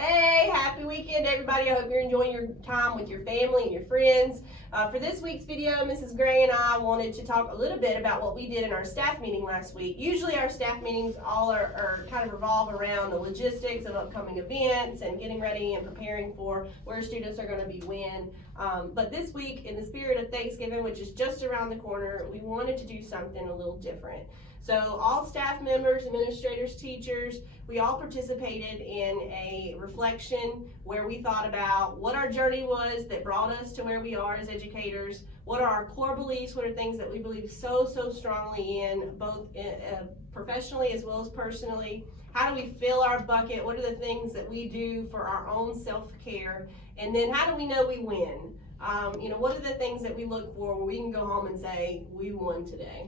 Hey, happy weekend, everybody. I hope you're enjoying your time with your family and your friends. For this week's video, Mrs. Gray and I wanted to talk a little bit about what we did in our staff meeting last week. Usually our staff meetings all are kind of revolve around the logistics of upcoming events and getting ready and preparing for where students are going to be when. But this week, in the spirit of Thanksgiving, which is just around the corner, we wanted to do something a little different. So all staff members, administrators, teachers, we all participated in a reflection where we thought about what our journey was that brought us to where we are as educators, what are our core beliefs, what are things that we believe so strongly in, both professionally as well as personally. How do we fill our bucket? What are the things that we do for our own self-care? And then how do we know we win? What are the things that we look for where we can go home and say, we won today?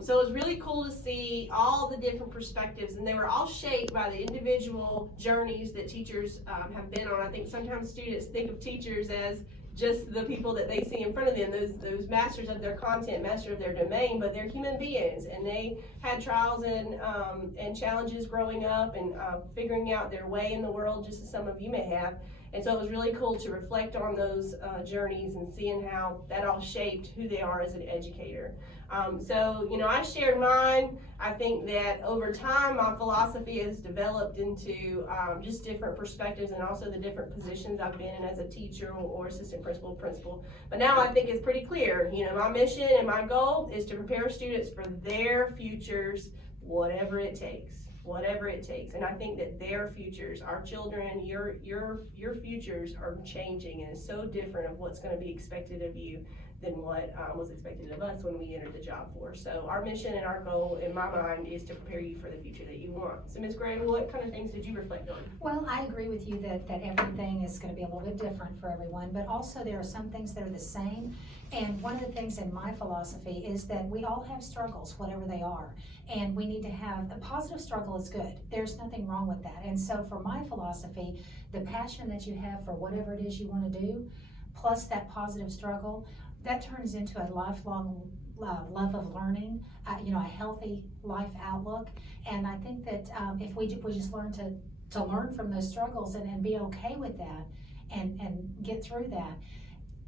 So it was really cool to see all the different perspectives, and they were all shaped by the individual journeys that teachers have been on. I think sometimes students think of teachers as just the people that they see in front of them, those masters of their content, master of their domain, but they're human beings, and they had trials and challenges growing up and figuring out their way in the world, just as some of you may have. And so it was really cool to reflect on those journeys and seeing how that all shaped who they are as an educator. I shared mine. I think that over time, my philosophy has developed into just different perspectives and also the different positions I've been in as a teacher or assistant principal. But now I think it's pretty clear. My mission and my goal is to prepare students for their futures, whatever it takes. Whatever it takes. And I think that their futures, our children, your futures are changing, and it's so different of what's going to be expected of you than what was expected of us when we entered the job force. So our mission and our goal in my mind is to prepare you for the future that you want. So Ms. Gray, what kind of things did you reflect on? Well, I agree with you that everything is going to be a little bit different for everyone, but also there are some things that are the same. And one of the things in my philosophy is that we all have struggles, whatever they are. And we need to have a positive struggle is good. There's nothing wrong with that. And so for my philosophy, the passion that you have for whatever it is you want to do, plus that positive struggle, that turns into a lifelong love of learning, a healthy life outlook. And I think that if we just learn to learn from those struggles and be okay with that and get through that,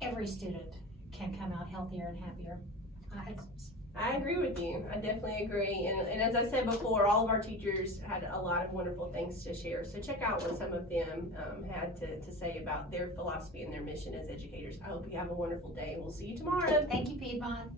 every student can come out healthier and happier. I agree with you. I definitely agree. And as I said before, all of our teachers had a lot of wonderful things to share. So check out what some of them had to say about their philosophy and their mission as educators. I hope you have a wonderful day. We'll see you tomorrow. Thank you, Piedmont.